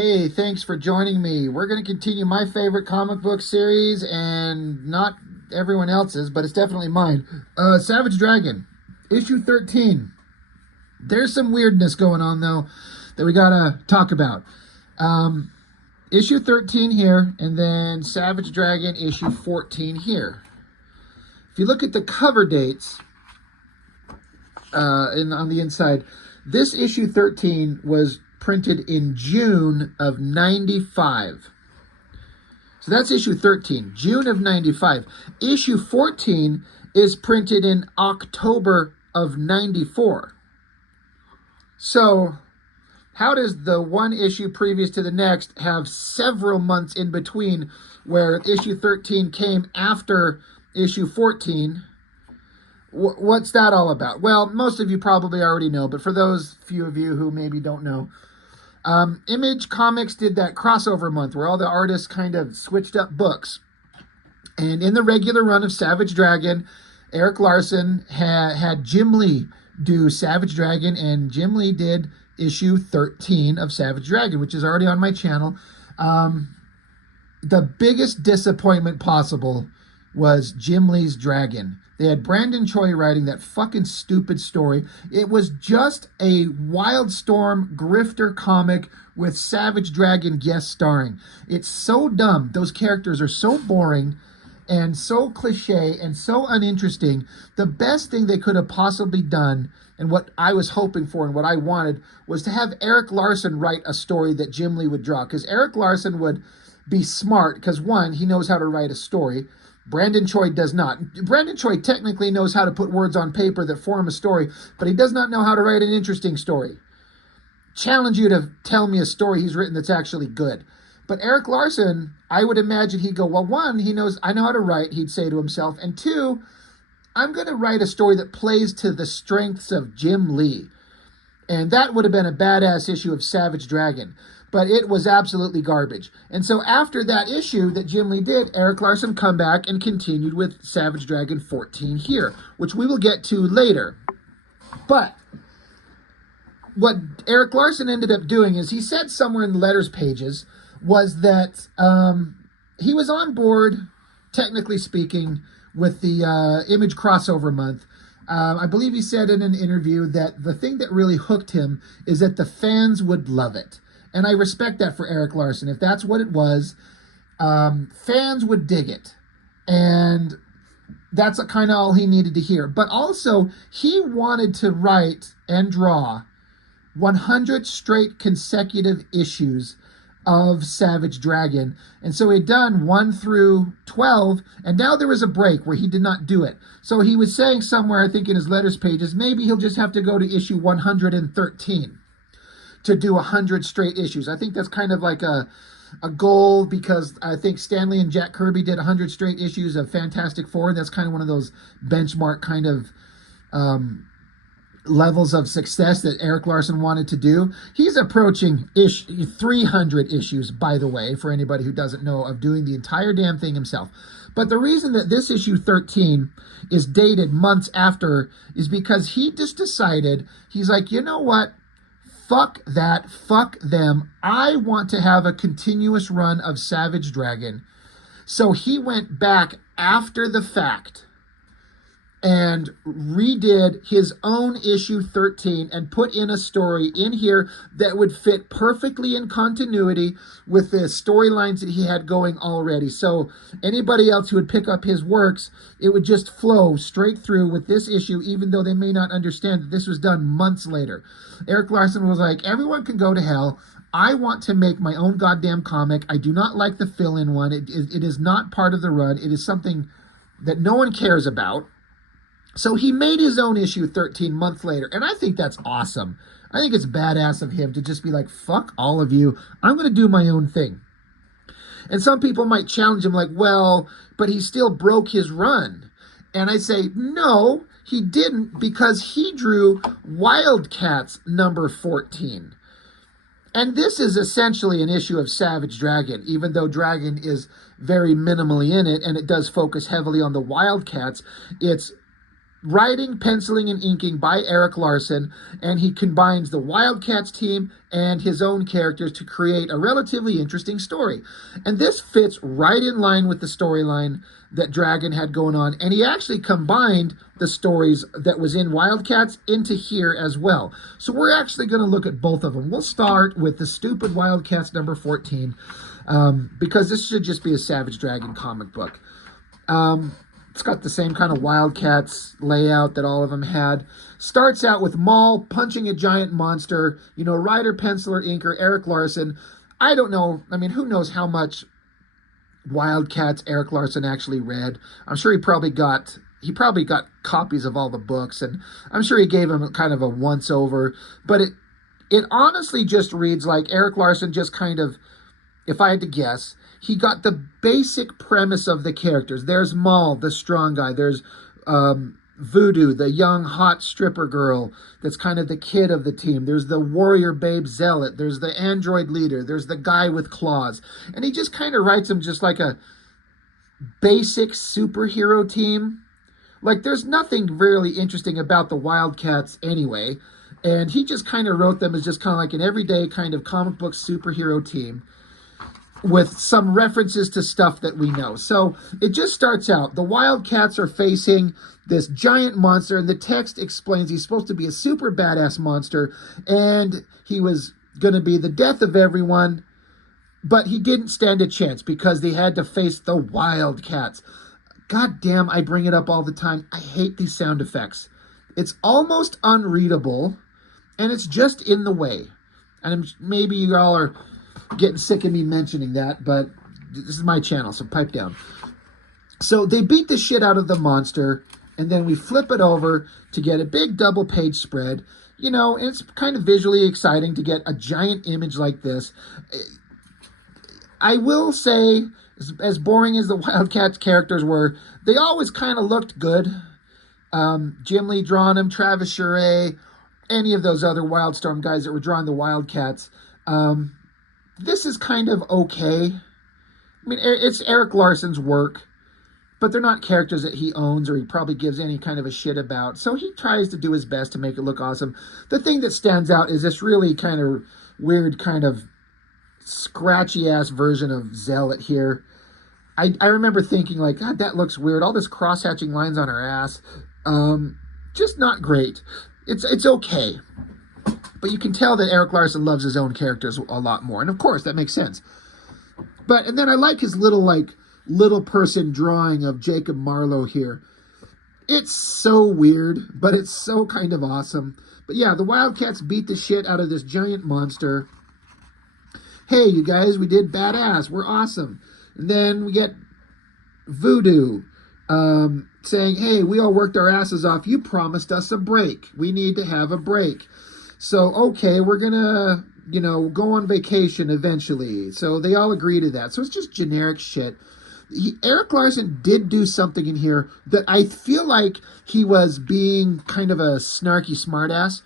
Hey, thanks for joining me. We're going to continue my favorite comic book series, and not everyone else's, but it's definitely mine. Savage Dragon, issue 13. There's some weirdness going on, though, that we got to talk about. Issue 13 here, and then Savage Dragon issue 14 here. If you look at the cover dates on the inside, this issue 13 was printed in June of 95. So that's issue 13, June of 95. Issue 14 is printed in October of 94. So how does the one issue previous to the next have several months in between, where issue 13 came after issue 14? What's that all about? Well, most of you probably already know, but for those few of you who maybe don't know, Image Comics did that crossover month where all the artists kind of switched up books. And in the regular run of Savage Dragon, Eric Larsen had Jim Lee do Savage Dragon, and Jim Lee did issue 13 of Savage Dragon, which is already on my channel. The biggest disappointment possible was Jim Lee's Dragon. They had Brandon Choi writing that fucking stupid story. It was just a Wildstorm grifter comic with Savage Dragon guest starring. It's so dumb. Those characters are so boring and so cliche and so uninteresting. The best thing they could have possibly done, and what I was hoping for and what I wanted, was to have Eric Larsen write a story that Jim Lee would draw. Because Eric Larsen would be smart, because one, he knows how to write a story. Brandon Choi does not. Brandon Choi technically knows how to put words on paper that form a story, but he does not know how to write an interesting story. Challenge you to tell me a story he's written that's actually good. But Eric Larsen, I would imagine he'd go, well, one, he knows I know how to write, he'd say to himself, and two, I'm going to write a story that plays to the strengths of Jim Lee. And that would have been a badass issue of Savage Dragon. But it was absolutely garbage. And so after that issue that Jim Lee did, Eric Larsen come back and continued with Savage Dragon 14 here, which we will get to later. But what Eric Larsen ended up doing is he said somewhere in the letters pages was that he was on board, technically speaking, with the Image crossover month. I believe he said in an interview that the thing that really hooked him is that the fans would love it. And I respect that for Eric Larsen. If that's what it was, fans would dig it. And that's kind of all he needed to hear. But also, he wanted to write and draw 100 straight consecutive issues of Savage Dragon. And so he'd done 1 through 12, and now there was a break where he did not do it. So he was saying somewhere, I think in his letters pages, maybe he'll just have to go to issue 113. To do 100 straight issues. I think that's kind of like a goal, because I think Stan Lee and Jack Kirby did 100 straight issues of Fantastic Four. And that's kind of one of those benchmark kind of levels of success that Eric Larsen wanted to do. He's approaching 300 issues, by the way, for anybody who doesn't know, of doing the entire damn thing himself. But the reason that this issue 13 is dated months after is because he just decided, he's like, you know what? Fuck that, fuck them. I want to have a continuous run of Savage Dragon. So he went back after the fact and redid his own issue 13 and put in a story in here that would fit perfectly in continuity with the storylines that he had going already. So anybody else who would pick up his works, it would just flow straight through with this issue, even though they may not understand that this was done months later. Eric Larsen was like, everyone can go to hell. I want to make my own goddamn comic. I do not like the fill-in one. It is not part of the run. It is something that no one cares about. So he made his own issue 13 months later, and I think that's awesome. I think it's badass of him to just be like, fuck all of you. I'm going to do my own thing. And some people might challenge him like, well, but he still broke his run. And I say, no, he didn't, because he drew Wildcats number 14. And this is essentially an issue of Savage Dragon, even though Dragon is very minimally in it, and it does focus heavily on the Wildcats. It's writing, penciling, and inking by Eric Larsen, and he combines the Wildcats team and his own characters to create a relatively interesting story. And this fits right in line with the storyline that Dragon had going on, and he actually combined the stories that was in Wildcats into here as well. So we're actually going to look at both of them. We'll start with the stupid Wildcats number 14, because this should just be a Savage Dragon comic book. It's got the same kind of Wildcats layout that all of them had. Starts out with Maul punching a giant monster. You know, writer, penciler, inker, Eric Larsen. I don't know. I mean, who knows how much Wildcats Eric Larsen actually read. I'm sure he probably got copies of all the books, and I'm sure he gave him kind of a once over. But it honestly just reads like Eric Larsen just kind of, if I had to guess, he got the basic premise of the characters. There's Maul, the strong guy. There's Voodoo, the young, hot stripper girl that's kind of the kid of the team. There's the warrior babe zealot. There's the android leader. There's the guy with claws. And he just kind of writes them just like a basic superhero team. Like, there's nothing really interesting about the Wildcats anyway. And he just kind of wrote them as just kind of like an everyday kind of comic book superhero team, with some references to stuff that we know. So it just starts out, the Wildcats are facing this giant monster, and the text explains he's supposed to be a super badass monster, and he was going to be the death of everyone, but he didn't stand a chance because they had to face the Wildcats. God damn, I bring it up all the time. I hate these sound effects. It's almost unreadable, and it's just in the way. And maybe you all are getting sick of me mentioning that, but this is my channel, so pipe down. So they beat the shit out of the monster, and then we flip it over to get a big double page spread. You know, and it's kind of visually exciting to get a giant image like this. I will say, as boring as the Wildcats characters were, they always kind of looked good. Jim Lee drawing them, Travis Charest, any of those other Wildstorm guys that were drawing the Wildcats. This is kind of okay. I mean, it's Eric Larsen's work, but they're not characters that he owns or he probably gives any kind of a shit about. So he tries to do his best to make it look awesome. The thing that stands out is this really kind of weird, kind of scratchy-ass version of Zealot here. I remember thinking, like, God, that looks weird. All this cross-hatching lines on her ass. Just not great. It's okay. But you can tell that Eric Larsen loves his own characters a lot more. And of course, that makes sense. And then I like his little person drawing of Jacob Marlowe here. It's so weird, but it's so kind of awesome. But yeah, the Wildcats beat the shit out of this giant monster. Hey, you guys, we did badass. We're awesome. And then we get Voodoo saying, hey, we all worked our asses off. You promised us a break. We need to have a break. So, okay, we're going to, go on vacation eventually. So they all agree to that. So it's just generic shit. Eric Larsen did do something in here that I feel like he was being kind of a snarky smartass.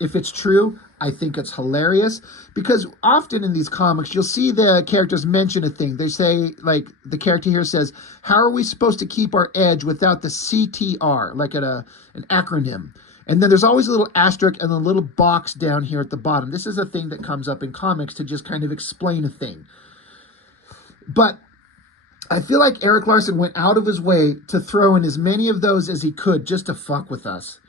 If it's true, I think it's hilarious. Because often in these comics, you'll see the characters mention a thing. They say, like, the character here says, how are we supposed to keep our edge without the CTR, like an acronym? And then there's always a little asterisk and a little box down here at the bottom. This is a thing that comes up in comics to just kind of explain a thing. But I feel like Eric Larsen went out of his way to throw in as many of those as he could just to fuck with us.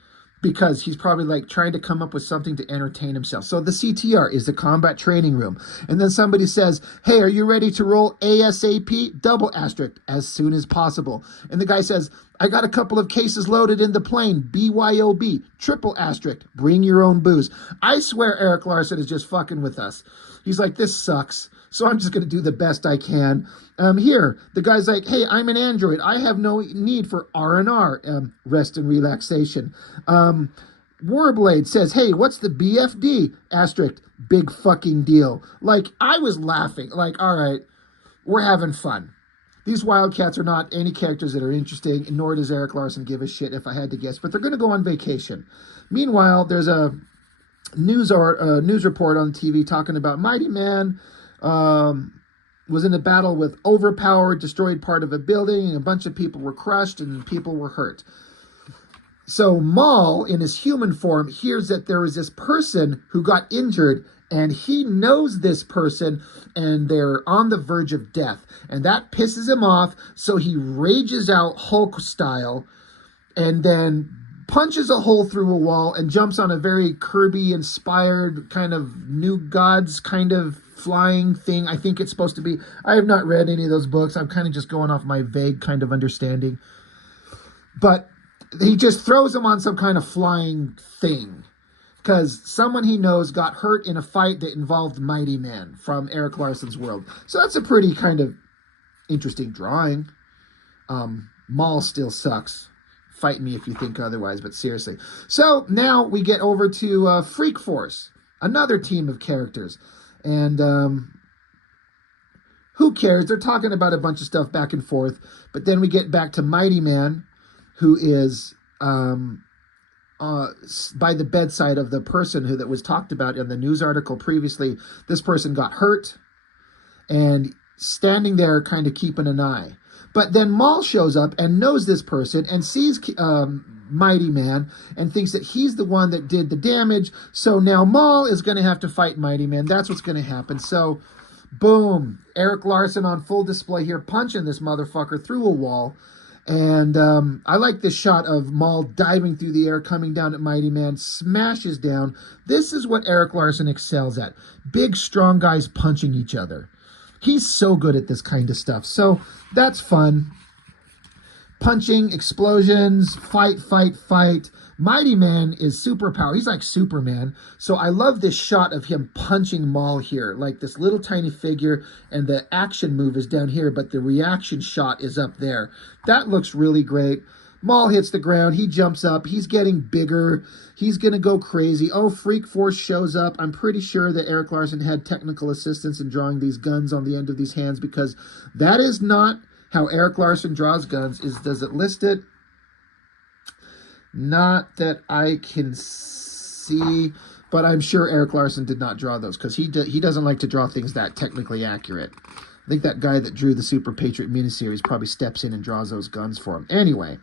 Because he's probably like trying to come up with something to entertain himself. So the CTR is the combat training room. And then somebody says, hey, are you ready to roll ASAP? Double asterisk, as soon as possible. And the guy says, I got a couple of cases loaded in the plane. BYOB, triple asterisk, bring your own booze. I swear Eric Larsen is just fucking with us. He's like, this sucks. So I'm just going to do the best I can. Here, the guy's like, hey, I'm an android. I have no need for R&R, rest and relaxation. Warblade says, hey, what's the BFD? Asterisk, big fucking deal. Like, I was laughing. Like, all right, we're having fun. These Wildcats are not any characters that are interesting, nor does Eric Larsen give a shit, if I had to guess. But they're going to go on vacation. Meanwhile, there's a news report on TV talking about Mighty Man was in a battle with overpowered, destroyed part of a building, and a bunch of people were crushed and people were hurt. So Maul, in his human form, hears that there is this person who got injured, and he knows this person, and they're on the verge of death. And that pisses him off, so he rages out Hulk style, and then punches a hole through a wall and jumps on a very Kirby-inspired kind of New Gods kind of flying thing. I think it's supposed to be. I have not read any of those books. I'm kind of just going off my vague kind of understanding. But he just throws him on some kind of flying thing because someone he knows got hurt in a fight that involved Mighty Man from Eric Larsen's world. So that's a pretty kind of interesting drawing. Maul still sucks. Fight me if you think otherwise, but seriously. So now we get over to Freak Force, another team of characters. And who cares? They're talking about a bunch of stuff back and forth. But then we get back to Mighty Man, who is by the bedside of the person that was talked about in the news article previously. This person got hurt and standing there kind of keeping an eye. But then Maul shows up and knows this person and sees Mighty Man and thinks that he's the one that did the damage. So now Maul is going to have to fight Mighty Man. That's what's going to happen. So, boom. Eric Larsen on full display here, punching this motherfucker through a wall. And I like this shot of Maul diving through the air, coming down at Mighty Man, smashes down. This is what Eric Larsen excels at. Big, strong guys punching each other. He's so good at this kind of stuff. So that's fun. Punching, explosions, fight. Mighty Man is superpower. He's like Superman. So I love this shot of him punching Maul here. Like this little tiny figure, and the action move is down here, but the reaction shot is up there. That looks really great. Maul hits the ground. He jumps up. He's getting bigger. He's going to go crazy. Oh, Freak Force shows up. I'm pretty sure that Eric Larsen had technical assistance in drawing these guns on the end of these hands, because that is not how Eric Larsen draws guns. Does it list it? Not that I can see, but I'm sure Eric Larsen did not draw those, because he doesn't like to draw things that technically accurate. I think that guy that drew the Super Patriot miniseries probably steps in and draws those guns for him. Anyway,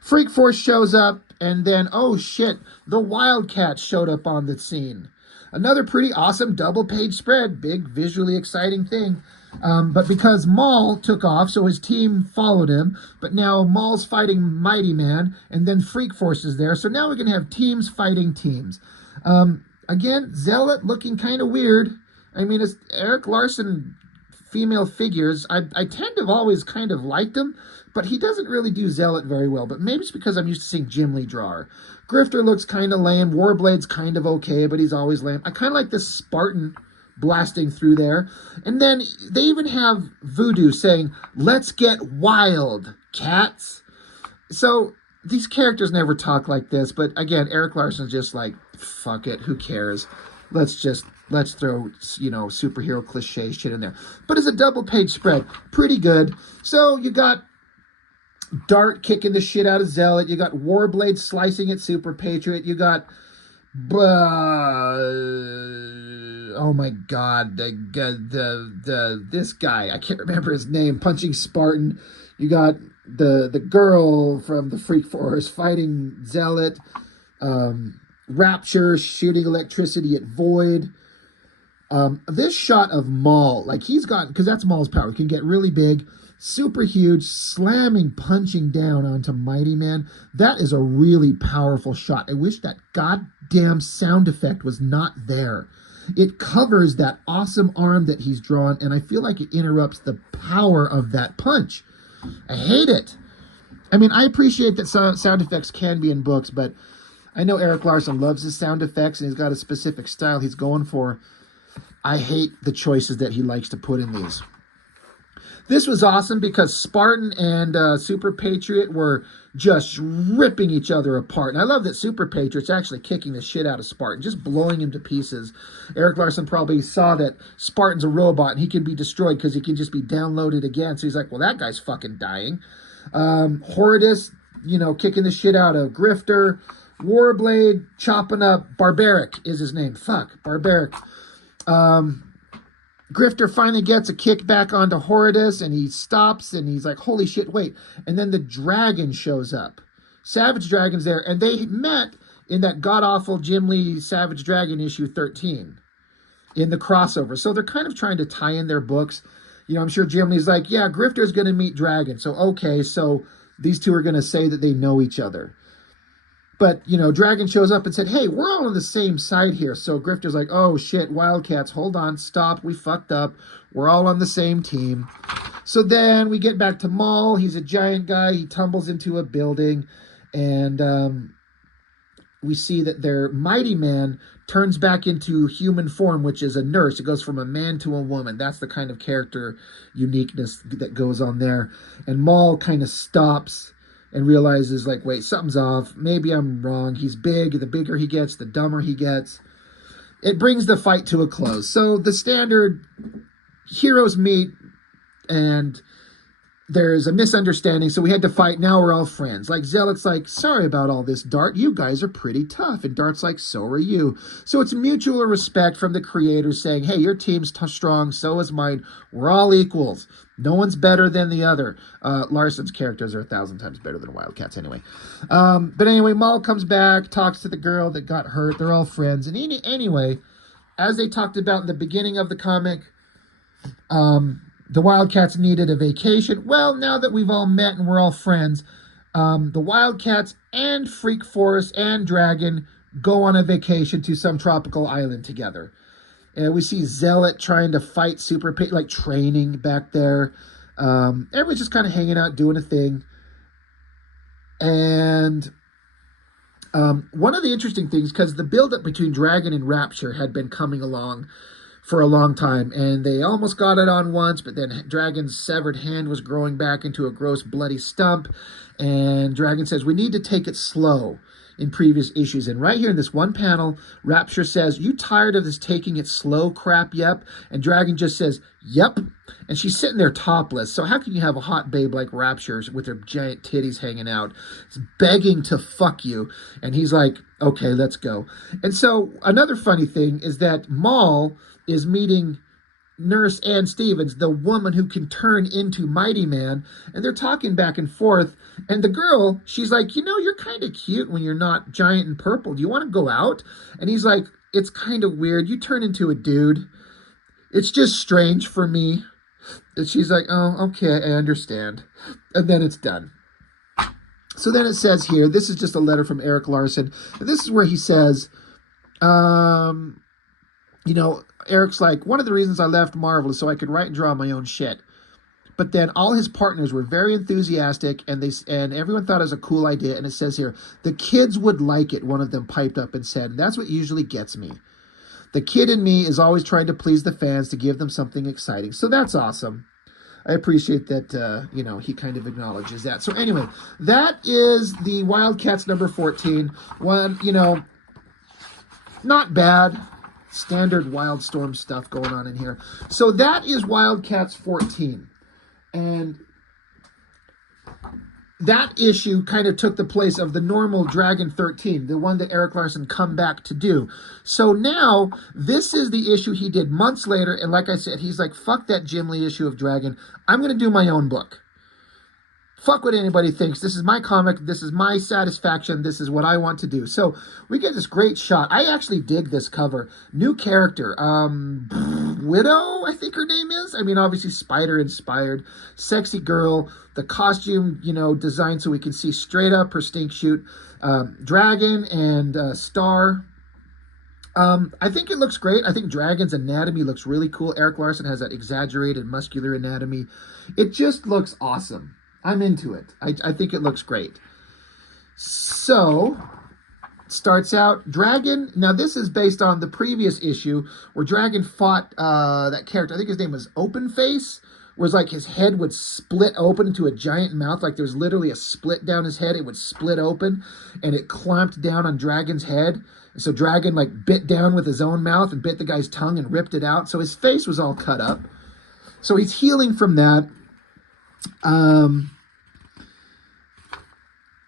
Freak Force shows up, and then, oh shit, the Wildcats showed up on the scene. Another pretty awesome double-page spread. Big, visually exciting thing. But because Maul took off, so his team followed him. But now Maul's fighting Mighty Man, and then Freak Force is there. So now we're going to have teams fighting teams. Again, Zealot looking kind of weird. I mean, it's Eric Larsen female figures. I tend to have always kind of liked him, but he doesn't really do Zealot very well. But maybe it's because I'm used to seeing Jim Lee draw her. Grifter looks kind of lame. Warblade's kind of okay, but he's always lame. I kind of like this Spartan blasting through there. And then they even have Voodoo saying, "Let's get wild, cats." So these characters never talk like this, but again, Eric Larsen's just like, fuck it, who cares? Let's throw, superhero cliche shit in there. But it's a double-page spread. Pretty good. So you got Dart kicking the shit out of Zealot. You got Warblade slicing at Super Patriot. You got oh my god, this guy, I can't remember his name, punching Spartan. You got the girl from the Freak Force fighting Zealot. Rapture shooting electricity at Void. This shot of Maul, like he's got, because that's Maul's power, he can get really big, super huge, slamming, punching down onto Mighty Man. That is a really powerful shot. I wish that goddamn sound effect was not there. It covers that awesome arm that he's drawn, and I feel like it interrupts the power of that punch. I hate it. I mean, I appreciate that sound effects can be in books, but I know Eric Larsen loves his sound effects, and he's got a specific style he's going for. I hate the choices that he likes to put in these. This was awesome because Spartan and Super Patriot were just ripping each other apart. And I love that Super Patriot's actually kicking the shit out of Spartan, just blowing him to pieces. Eric Larsen probably saw that Spartan's a robot and he can be destroyed because he can just be downloaded again. So he's like, well, that guy's fucking dying. Horridus, kicking the shit out of Grifter. Warblade chopping up. Barbaric is his name. Fuck, Barbaric. Grifter finally gets a kick back onto Horridus, and he stops, and he's like, holy shit, wait. And then the dragon shows up. Savage Dragon's there, and they met in that god-awful Jim Lee Savage Dragon issue 13 in the crossover. So they're kind of trying to tie in their books. You know, I'm sure Jim Lee's like, yeah, Grifter's going to meet Dragon. So, okay, so these two are going to say that they know each other. But, you know, Dragon shows up and said, hey, we're all on the same side here. So Grifter's like, oh, shit, Wildcats, hold on, stop, we fucked up. We're all on the same team. So then we get back to Maul. He's a giant guy. He tumbles into a building, and we see that their Mighty Man turns back into human form, which is a nurse. It goes from a man to a woman. That's the kind of character uniqueness that goes on there. And Maul kind of stops and realizes, like, wait, something's off. Maybe I'm wrong. He's big. The bigger he gets, the dumber he gets. It brings the fight to a close. So the standard heroes meet, and there's a misunderstanding, so we had to fight. Now we're all friends. Like, Zealot's like, sorry about all this, Dart. You guys are pretty tough. And Dart's like, so are you. So it's mutual respect from the creators saying, hey, your team's strong, so is mine. We're all equals. No one's better than the other. Larsen's characters are 1,000 times better than Wildcats anyway. But anyway, Maul comes back, talks to the girl that got hurt. They're all friends. And anyway, as they talked about in the beginning of the comic, the Wildcats needed a vacation. Well, now that we've all met and we're all friends, the Wildcats and Freak Force and Dragon go on a vacation to some tropical island together. And we see Zealot trying to fight Super Pig, like training back there. Everyone's just kind of hanging out, doing a thing. And one of the interesting things, because the buildup between Dragon and Rapture had been coming along for a long time, and they almost got it on once, but then Dragon's severed hand was growing back into a gross bloody stump, and Dragon says, we need to take it slow in previous issues. And right here in this one panel, Rapture says, you tired of this taking it slow crap, yep? And Dragon just says, yep. And she's sitting there topless, so how can you have a hot babe like Rapture with her giant titties hanging out? It's begging to fuck you. And he's like, okay, let's go. And so another funny thing is that Maul is meeting Nurse Ann Stevens, the woman who can turn into Mighty Man, and they're talking back and forth, and the girl, she's like, you know, you're kind of cute when you're not giant and purple. Do you want to go out? And he's like, it's kind of weird. You turn into a dude. It's just strange for me. And she's like, oh, okay, I understand. And then it's done. So then it says here, this is just a letter from Eric Larsen, and this is where he says, you know, Eric's like, one of the reasons I left Marvel is so I could write and draw my own shit. But then all his partners were very enthusiastic, and everyone thought it was a cool idea. And it says here, the kids would like it, one of them piped up and said. And that's what usually gets me. The kid in me is always trying to please the fans to give them something exciting. So that's awesome. I appreciate that, you know, he kind of acknowledges that. So anyway, that is the Wildcats number 14. One, you know, not bad. Standard Wildstorm stuff going on in here. So that is Wildcats 14. And that issue kind of took the place of the normal Dragon 13, the one that Eric Larsen come back to do. So now, this is the issue he did months later, and like I said, he's like, fuck that Jim Lee issue of Dragon. I'm going to do my own book. Fuck what anybody thinks. This is my comic. This is my satisfaction. This is what I want to do. So we get this great shot. I actually dig this cover. New character. Widow, I think her name is. I mean, obviously Spider inspired. Sexy girl. The costume, you know, designed so we can see straight up her stink shoot. Dragon and Star. I think it looks great. I think Dragon's anatomy looks really cool. Eric Larsen has that exaggerated muscular anatomy. It just looks awesome. I'm into it. I think it looks great. So, starts out, Dragon, now this is based on the previous issue where Dragon fought that character, I think his name was Open Face, where it's like his head would split open into a giant mouth, like there was literally a split down his head, it would split open, and it clamped down on Dragon's head. And so Dragon like bit down with his own mouth and bit the guy's tongue and ripped it out, so his face was all cut up. So he's healing from that.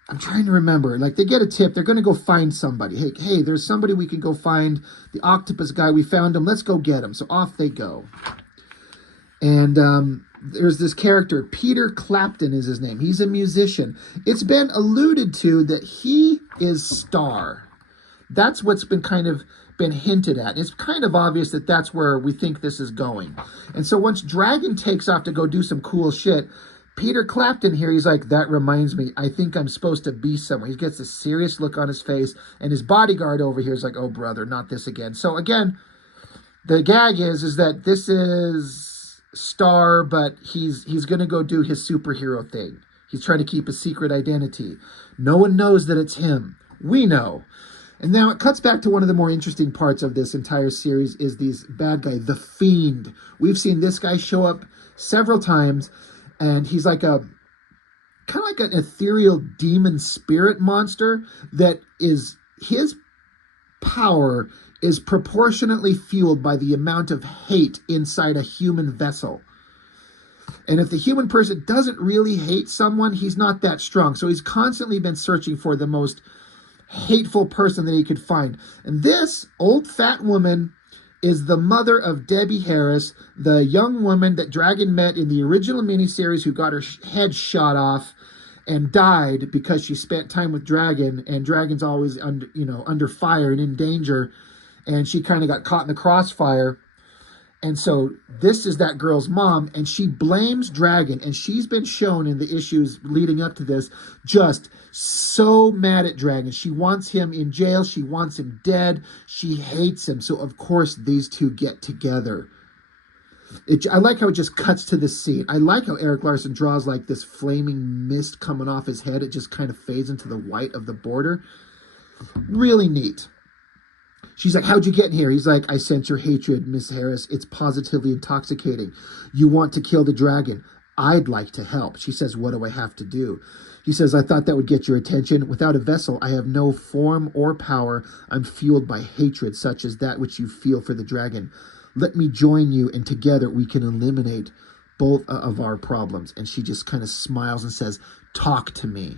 I'm trying to remember, like they get a tip, they're going to go find somebody. Hey, there's somebody we can go find, the octopus guy, we found him, let's go get him. So off they go. And there's this character, Peter Clapton is his name. He's a musician. It's been alluded to that he is Star. That's what's been kind of been hinted at. It's kind of obvious that that's where we think this is going. And so once Dragon takes off to go do some cool shit, Peter Clapton here, he's like, that reminds me, I think I'm supposed to be somewhere. He gets this serious look on his face, and his bodyguard over here is like, oh, brother, not this again. So again, the gag is that this is Star, but he's going to go do his superhero thing. He's trying to keep a secret identity. No one knows that it's him. We know. And now it cuts back to one of the more interesting parts of this entire series is these bad guy, the Fiend. We've seen this guy show up several times, and he's like a kind of like an ethereal demon spirit monster that is, his power is proportionately fueled by the amount of hate inside a human vessel. And if the human person doesn't really hate someone, he's not that strong. So he's constantly been searching for the most hateful person that he could find. And this old fat woman is the mother of Debbie Harris, the young woman that Dragon met in the original miniseries who got her head shot off and died because she spent time with Dragon, and Dragon's always under fire and in danger, and she kind of got caught in the crossfire. And so this is that girl's mom, and she blames Dragon, and she's been shown in the issues leading up to this just so mad at Dragon. She wants him in jail. She wants him dead. She hates him. So, of course, these two get together. I like how it just cuts to the scene. I like how Eric Larsen draws like this flaming mist coming off his head. It just kind of fades into the white of the border. Really neat. She's like, how'd you get in here? He's like, I sense your hatred, Miss Harris. It's positively intoxicating. You want to kill the dragon. I'd like to help. She says, what do I have to do? He says, I thought that would get your attention. Without a vessel, I have no form or power. I'm fueled by hatred, such as that which you feel for the dragon. Let me join you, and together we can eliminate both of our problems. And she just kind of smiles and says, talk to me.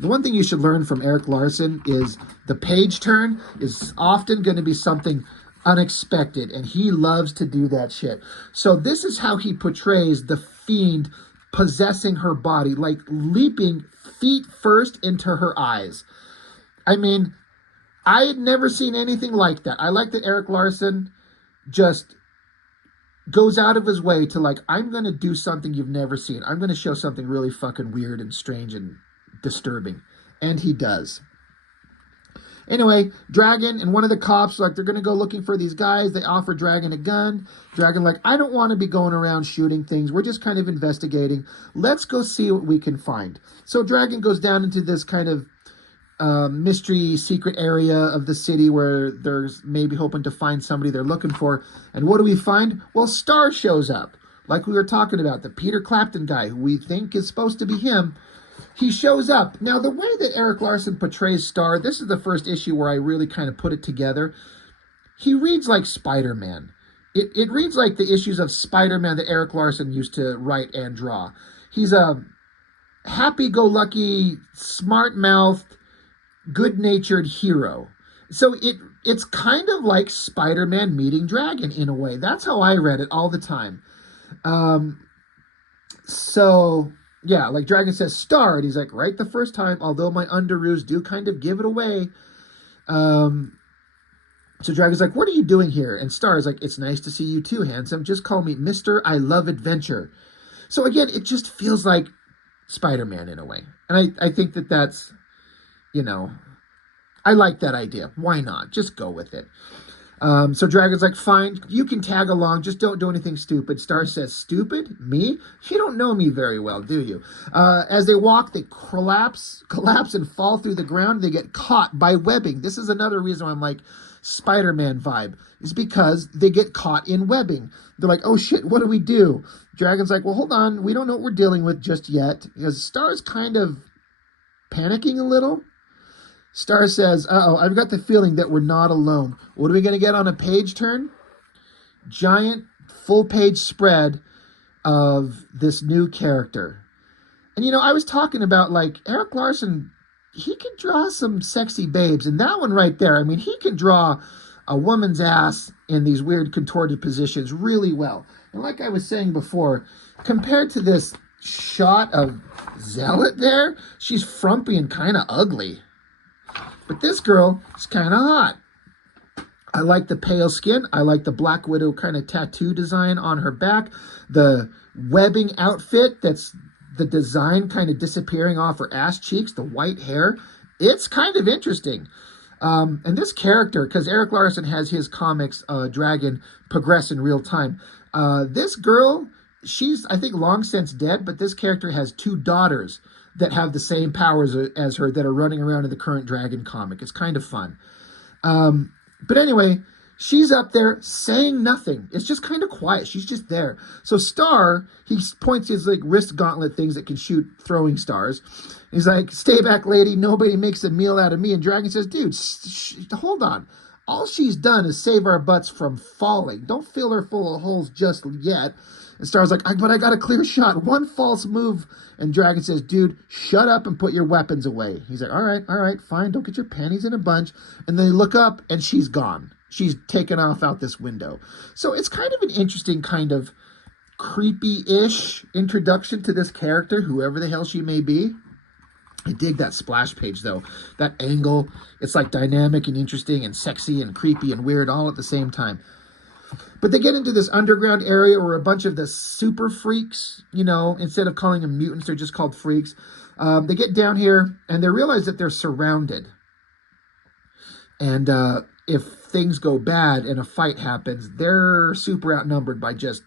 The one thing you should learn from Eric Larsen is the page turn is often going to be something unexpected, and he loves to do that shit. So this is how he portrays the Fiend possessing her body, like leaping feet first into her eyes. I mean, I had never seen anything like that. I like that Eric Larsen just goes out of his way to like, I'm going to do something you've never seen. I'm going to show something really fucking weird and strange and disturbing. And he does. Anyway, Dragon and one of the cops, like, they're going to go looking for these guys. They offer Dragon a gun. Dragon like, I don't want to be going around shooting things. We're just kind of investigating. Let's go see what we can find. So Dragon goes down into this kind of mystery secret area of the city where there's maybe hoping to find somebody they're looking for. And what do we find? Well, Star shows up. Like we were talking about, the Peter Clapton guy who we think is supposed to be him. He shows up. Now, the way that Eric Larsen portrays Star, this is the first issue where I really kind of put it together. He reads like Spider-Man. It reads like the issues of Spider-Man that Eric Larsen used to write and draw. He's a happy-go-lucky, smart-mouthed, good-natured hero. So it's kind of like Spider-Man meeting Dragon in a way. That's how I read it all the time. Yeah, like Dragon says, Star, and he's like, right the first time, although my underoos do kind of give it away. So Dragon's like, what are you doing here? And Star is like, it's nice to see you too, handsome. Just call me Mr. I Love Adventure. So again, it just feels like Spider-Man in a way. And I think that that's, I like that idea. Why not? Just go with it. So Dragon's like, fine, you can tag along, just don't do anything stupid. Star says, stupid? Me? You don't know me very well, do you? As they walk, they collapse and fall through the ground. They get caught by webbing. This is another reason why I'm like, Spider-Man vibe, is because they get caught in webbing. They're like, oh shit, what do we do? Dragon's like, well, hold on, we don't know what we're dealing with just yet. Because Star's kind of panicking a little. Star says, uh-oh, I've got the feeling that we're not alone. What are we going to get on a page turn? Giant full-page spread of this new character. And, I was talking about, like, Eric Larsen, he can draw some sexy babes. And that one right there, I mean, he can draw a woman's ass in these weird contorted positions really well. And like I was saying before, compared to this shot of Zealot there, she's frumpy and kind of ugly. But this girl is kind of hot. I like the pale skin. I like the Black Widow kind of tattoo design on her back. The webbing outfit, that's the design kind of disappearing off her ass cheeks, the white hair. It's kind of interesting. And this character, because Eric Larsen has his comics, Dragon, progress in real time. This girl, she's, I think, long since dead, but this character has 2 daughters that have the same powers as her that are running around in the current Dragon comic. It's kind of fun. But anyway, she's up there saying nothing. It's just kind of quiet. She's just there. So Star, he points his like wrist gauntlet things that can shoot throwing stars. He's like, stay back, lady. Nobody makes a meal out of me. And Dragon says, dude, hold on. All she's done is save our butts from falling. Don't fill her full of holes just yet. And Star's like, but I got a clear shot. One false move. And Dragon says, dude, shut up and put your weapons away. He's like, all right, fine. Don't get your panties in a bunch. And then they look up and she's gone. She's taken off out this window. So it's kind of an interesting kind of creepy-ish introduction to this character, whoever the hell she may be. I dig that splash page, though. That angle, it's like dynamic and interesting and sexy and creepy and weird all at the same time. But they get into this underground area where a bunch of the super freaks, you know, instead of calling them mutants, they're just called freaks. They get down here and they realize that they're surrounded. And if things go bad and a fight happens, they're super outnumbered by just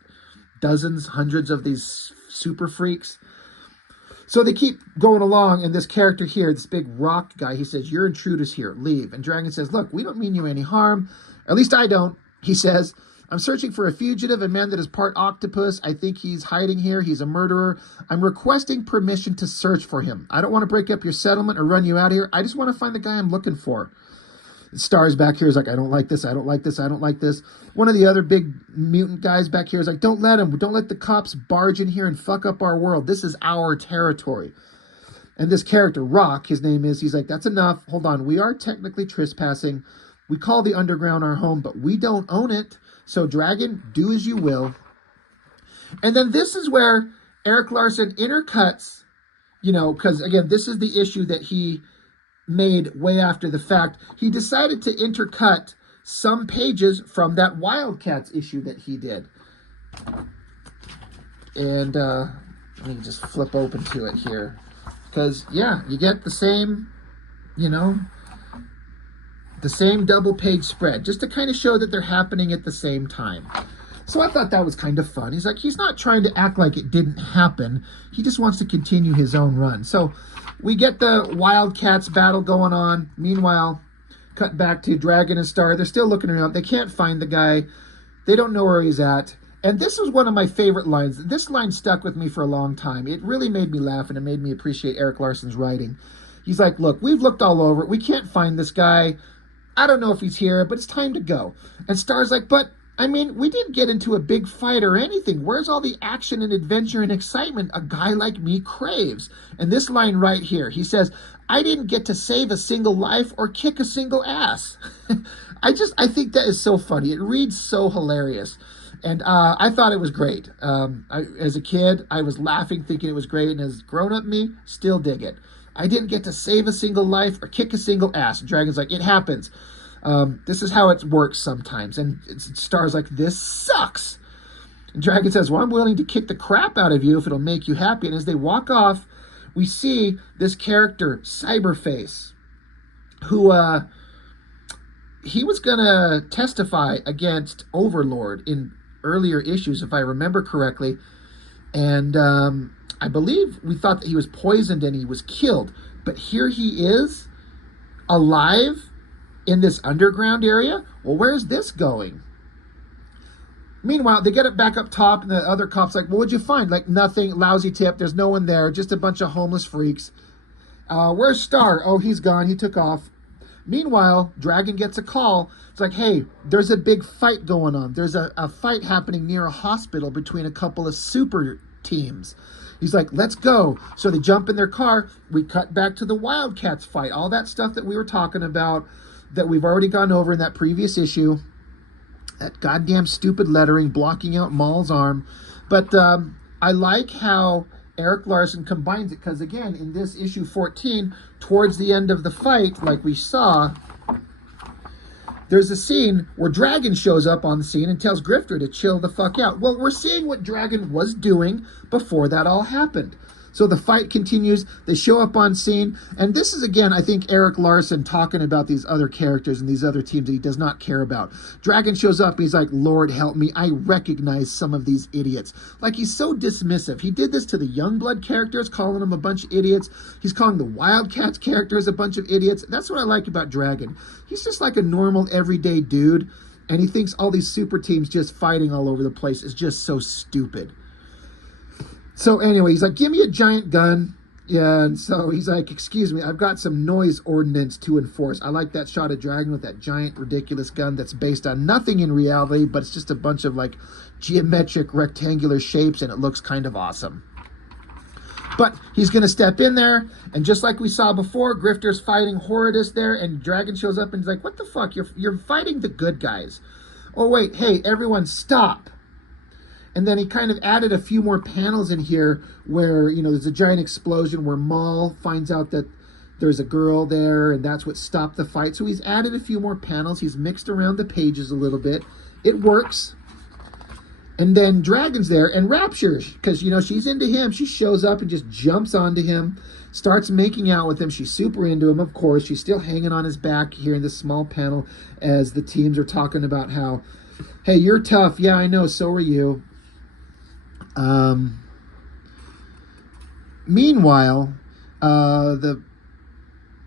dozens, hundreds of these super freaks. So they keep going along, and this character here, this big rock guy, he says, you're intruders here, leave. And Dragon says, look, we don't mean you any harm. At least I don't. He says, I'm searching for a fugitive, a man that is part octopus. I think he's hiding here. He's a murderer. I'm requesting permission to search for him. I don't want to break up your settlement or run you out of here. I just want to find the guy I'm looking for. Star's back here is like, I don't like this. I don't like this. I don't like this. One of the other big mutant guys back here is like, don't let him. Don't let the cops barge in here and fuck up our world. This is our territory. And this character, Rock, his name is, he's like, that's enough. Hold on. We are technically trespassing. We call the underground our home, but we don't own it. So Dragon, do as you will. And then this is where Eric Larsen intercuts, you know, because again, this is the issue that he made way after the fact. He decided to intercut some pages from that Wildcats issue that he did. And let me just flip open to it here. Because, yeah, you get the same, you know, the same double page spread, just to kind of show that they're happening at the same time. So I thought that was kind of fun. He's like, he's not trying to act like it didn't happen. He just wants to continue his own run. So we get the Wildcats battle going on. Meanwhile, cut back to Dragon and Star. They're still looking around. They can't find the guy. They don't know where he's at. And this was one of my favorite lines. This line stuck with me for a long time. It really made me laugh, and it made me appreciate Eric Larsen's writing. He's like, look, we've looked all over. We can't find this guy. I don't know if he's here, but it's time to go. And Star's like, but, I mean, we didn't get into a big fight or anything. Where's all the action and adventure and excitement a guy like me craves? And this line right here, he says, I didn't get to save a single life or kick a single ass. I think that is so funny. It reads so hilarious. And I thought it was great. As a kid, I was laughing, thinking it was great. And as grown-up me, still dig it. I didn't get to save a single life or kick a single ass. And Dragon's like, it happens. This is how it works sometimes. And Star's like, this sucks. And Dragon says, well, I'm willing to kick the crap out of you if it'll make you happy. And as they walk off, we see this character, Cyberface, who he was going to testify against Overlord in earlier issues, if I remember correctly. And I believe we thought that he was poisoned and he was killed. But here he is, alive, in this underground area. Well, where's this going? Meanwhile, they get it back up top, and the other cop's like, well, what'd you find? Like, nothing, lousy tip, there's no one there, just a bunch of homeless freaks. Where's Star? Oh, he's gone, he took off. Meanwhile, Dragon gets a call. It's like, hey, there's a big fight going on. There's a fight happening near a hospital between a couple of super teams. He's like, let's go. So they jump in their car. We cut back to the Wildcats fight. All that stuff that we were talking about. that we've already gone over in that previous issue. That goddamn stupid lettering blocking out Maul's arm. But I like how Eric Larsen combines it, because again, in this issue 14, towards the end of the fight, like we saw, there's a scene where Dragon shows up on the scene and tells Grifter to chill the fuck out. Well, we're seeing what Dragon was doing before that all happened. So the fight continues, they show up on scene, and this is, again, I think Eric Larsen talking about these other characters and these other teams that he does not care about. Dragon shows up, he's like, Lord help me, I recognize some of these idiots. Like, he's so dismissive. He did this to the Youngblood characters, calling them a bunch of idiots. He's calling the Wildcats characters a bunch of idiots. That's what I like about Dragon. He's just like a normal, everyday dude, and he thinks all these super teams just fighting all over the place is just so stupid. So anyway, he's like, give me a giant gun. Yeah, and so he's like, excuse me, I've got some noise ordinance to enforce. I like that shot of Dragon with that giant, ridiculous gun that's based on nothing in reality, but it's just a bunch of, like, geometric, rectangular shapes, and it looks kind of awesome. But he's going to step in there, and just like we saw before, Grifter's fighting Horridus there, and Dragon shows up and he's like, what the fuck? You're fighting the good guys. Oh, wait, hey, everyone stop. And then he kind of added a few more panels in here where, you know, there's a giant explosion where Maul finds out that there's a girl there, and that's what stopped the fight. So he's added a few more panels. He's mixed around the pages a little bit. It works. And then Dragon's there, and Rapture, because, you know, she's into him. She shows up and just jumps onto him, starts making out with him. She's super into him, of course. She's still hanging on his back here in this small panel as the teams are talking about how, hey, you're tough. Yeah, I know. So are you. Meanwhile, the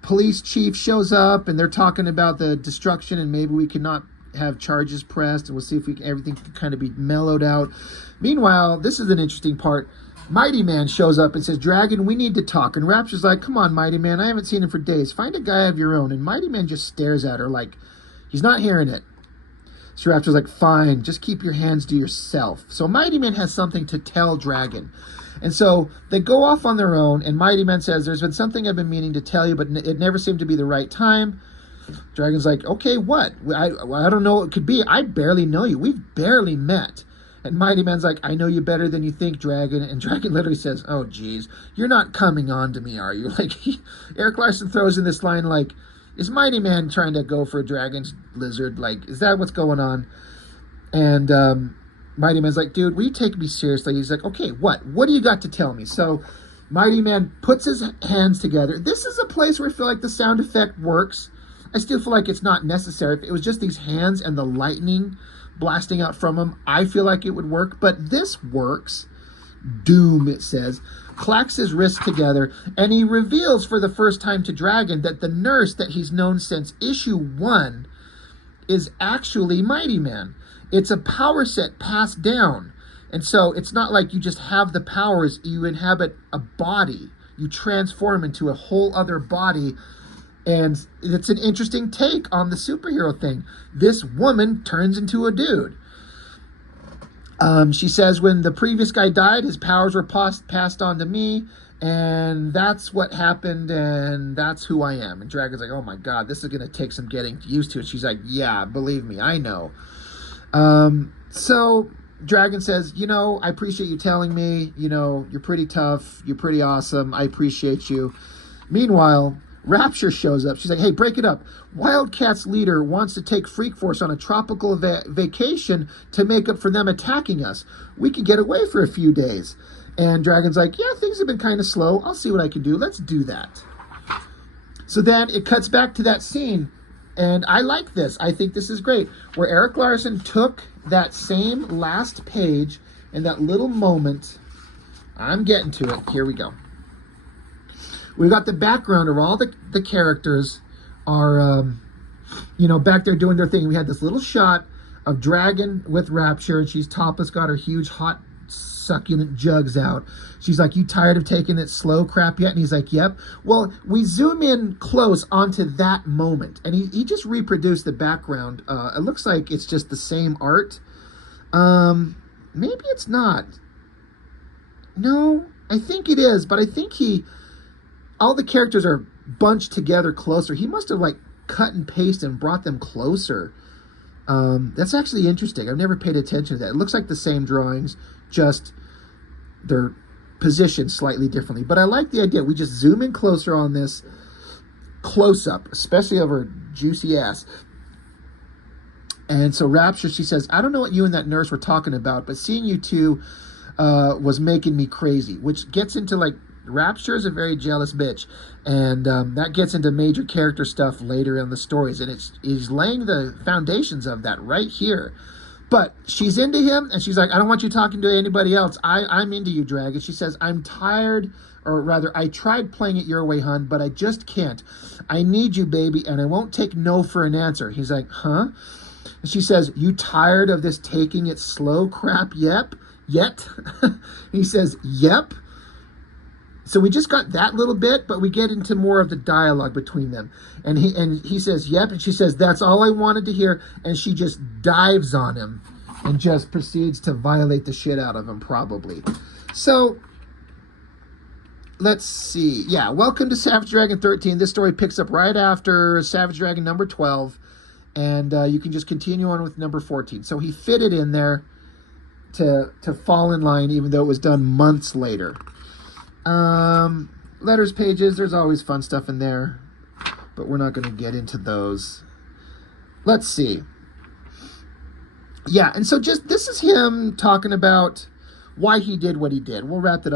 police chief shows up and they're talking about the destruction and maybe we cannot have charges pressed, and we'll see if everything can kind of be mellowed out. Meanwhile, this is an interesting part. Mighty Man shows up and says, Dragon, we need to talk. And Rapture's like, come on, Mighty Man, I haven't seen him for days. Find a guy of your own. And Mighty Man just stares at her like he's not hearing it. So Rapture's like, fine, just keep your hands to yourself. So Mighty Man has something to tell Dragon. And so they go off on their own, and Mighty Man says, there's been something I've been meaning to tell you, but it never seemed to be the right time. Dragon's like, okay, what? I don't know what it could be. I barely know you. We've barely met. And Mighty Man's like, I know you better than you think, Dragon. And Dragon literally says, oh, geez, you're not coming on to me, are you? Like, Eric Larsen throws in this line like, is Mighty Man trying to go for a dragon's lizard? Like, is that what's going on? And Mighty Man's like, dude, will you take me seriously? He's like, okay, what? What do you got to tell me? So Mighty Man puts his hands together. This is a place where I feel like the sound effect works. I still feel like it's not necessary. If it was just these hands and the lightning blasting out from him, I feel like it would work. But this works. Doom, it says, clacks his wrists together, and he reveals for the first time to Dragon that the nurse that he's known since issue 1 is actually Mighty Man. It's a power set passed down. And so it's not like you just have the powers, you inhabit a body. You transform into a whole other body. And it's an interesting take on the superhero thing. This woman turns into a dude. She says, when the previous guy died, his powers were passed on to me, and that's what happened, and that's who I am. And Dragon's like, oh my God, this is going to take some getting used to. And she's like, yeah, believe me, I know. So Dragon says, you know, I appreciate you telling me, you know, you're pretty tough, you're pretty awesome, I appreciate you. Meanwhile, Rapture shows up. She's like, hey, break it up. Wildcats leader wants to take Freak Force on a tropical vacation to make up for them attacking us. We can get away for a few days. And Dragon's like, yeah, things have been kind of slow. I'll see what I can do. Let's do that. So then it cuts back to that scene. And I like this. I think this is great. Where Eric Larsen took that same last page and that little moment. I'm getting to it. Here we go. We've got the background of all the characters are, you know, back there doing their thing. We had this little shot of Dragon with Rapture, and she's topless, got her huge, hot, succulent jugs out. She's like, you tired of taking it slow crap yet? And he's like, yep. Well, we zoom in close onto that moment, and he just reproduced the background. It looks like it's just the same art. Maybe it's not. No, I think it is, but I think all the characters are bunched together closer. He must have, like, cut and paste and brought them closer. That's actually interesting. I've never paid attention to that. It looks like the same drawings, just they're positioned slightly differently. But I like the idea. We just zoom in closer on this close-up, especially of her juicy ass. And so Rapture, she says, I don't know what you and that nurse were talking about, but seeing you two was making me crazy, which gets into, like, Rapture is a very jealous bitch, and that gets into major character stuff later in the stories, and it's laying the foundations of that right here. But she's into him, and she's like, I don't want you talking to anybody else. I'm into you, Dragon. She says, I'm tired, or rather, I tried playing it your way, hun, but I just can't. I need you, baby, and I won't take no for an answer. He's like, huh? And she says, you tired of this taking it slow crap yet? He says, yep. So we just got that little bit, but we get into more of the dialogue between them. And he says, yep. And she says, that's all I wanted to hear. And she just dives on him and just proceeds to violate the shit out of him, probably. So let's see. Yeah, welcome to Savage Dragon 13. This story picks up right after Savage Dragon number 12. And you can just continue on with number 14. So he fit it in there to fall in line, even though it was done months later. Letters pages, there's always fun stuff in there, but we're not going to get into those. Let's see. Yeah, and so just this is him talking about why he did what he did. We'll wrap it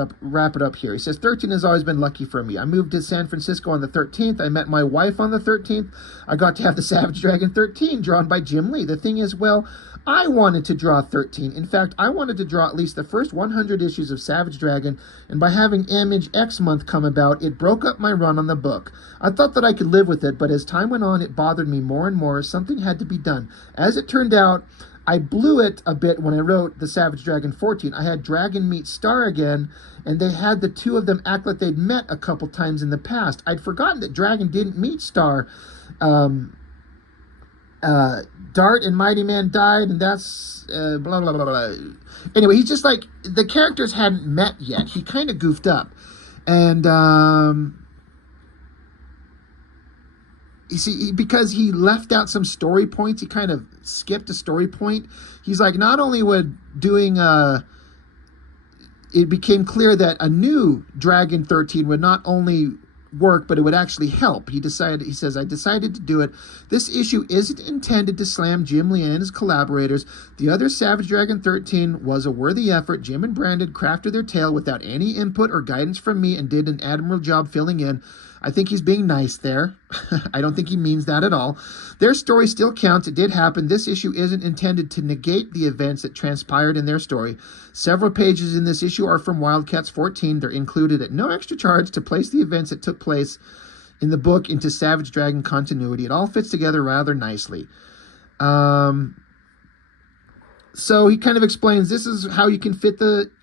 up here. He says, 13 has always been lucky for me. I moved to San Francisco on the 13th. I met my wife on the 13th. I got to have the Savage Dragon 13 drawn by Jim Lee. The thing is, well, I wanted to draw 13. In fact, I wanted to draw at least the first 100 issues of Savage Dragon, and by having Image X month come about, it broke up my run on the book. I thought that I could live with it, but as time went on, it bothered me more and more. Something had to be done. As it turned out, I blew it a bit when I wrote the Savage Dragon 14. I had Dragon meet Star again, and they had the two of them act like they'd met a couple times in the past. I'd forgotten that Dragon didn't meet Star. Dart and Mighty Man died, and that's blah, blah, blah, blah. Anyway, he's just like, the characters hadn't met yet. He kind of goofed up. And you see, because he left out some story points, he kind of skipped a story point. He's like, not only would doing, it became clear that a new Dragon 13 would not only work, but it would actually help. He says, I decided to do it. This issue isn't intended to slam Jim Lee and his collaborators. The other Savage Dragon 13 was a worthy effort. Jim and Brandon crafted their tale without any input or guidance from me and did an admirable job filling in. I think he's being nice there. I don't think he means that at all. Their story still counts. It did happen. This issue isn't intended to negate the events that transpired in their story. Several pages in this issue are from Wildcats 14. They're included at no extra charge to place the events that took place in the book into Savage Dragon continuity. It all fits together rather nicely. So he kind of explains, this is how you can fit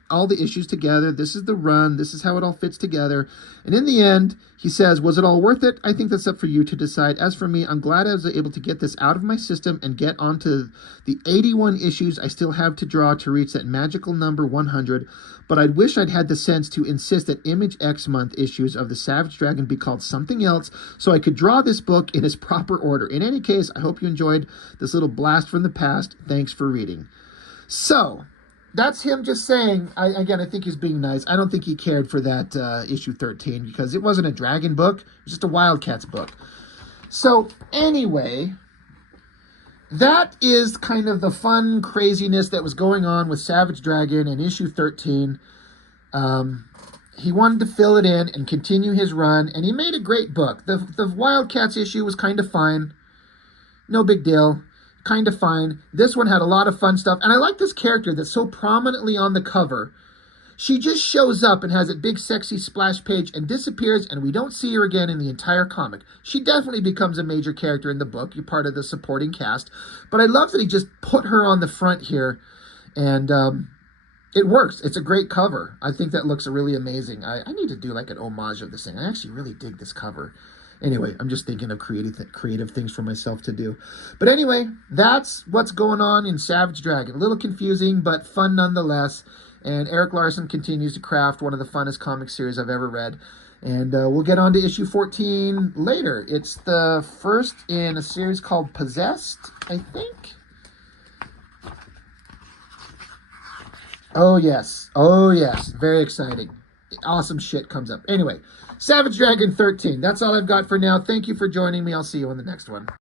all the issues together. This is the run. This is how it all fits together. And in the end, he says, was it all worth it? I think that's up for you to decide. As for me, I'm glad I was able to get this out of my system and get onto the 81 issues I still have to draw to reach that magical number 100. But I'd wish I'd had the sense to insist that Image X month issues of the Savage Dragon be called something else so I could draw this book in its proper order. In any case, I hope you enjoyed this little blast from the past. Thanks for reading. So that's him just saying, I think he's being nice. I don't think he cared for that issue 13 because it wasn't a Dragon book. It was just a Wildcats book. So anyway, that is kind of the fun craziness that was going on with Savage Dragon in issue 13. He wanted to fill it in and continue his run, and he made a great book. The Wildcats issue was kind of fine. No big deal. Kind of fine. This one had a lot of fun stuff. And I like this character that's so prominently on the cover. She just shows up and has a big sexy splash page and disappears, and we don't see her again in the entire comic. She definitely becomes a major character in the book. You're part of the supporting cast. But I love that he just put her on the front here. And it works. It's a great cover. I think that looks really amazing. I need to do like an homage of this thing. I actually really dig this cover. Anyway, I'm just thinking of creative things for myself to do. But anyway, that's what's going on in Savage Dragon. A little confusing, but fun nonetheless. And Eric Larsen continues to craft one of the funnest comic series I've ever read. And we'll get on to issue 14 later. It's the first in a series called Possessed, I think. Oh, yes. Oh, yes. Very exciting. Awesome shit comes up. Anyway, Savage Dragon 13. That's all I've got for now. Thank you for joining me. I'll see you on the next one.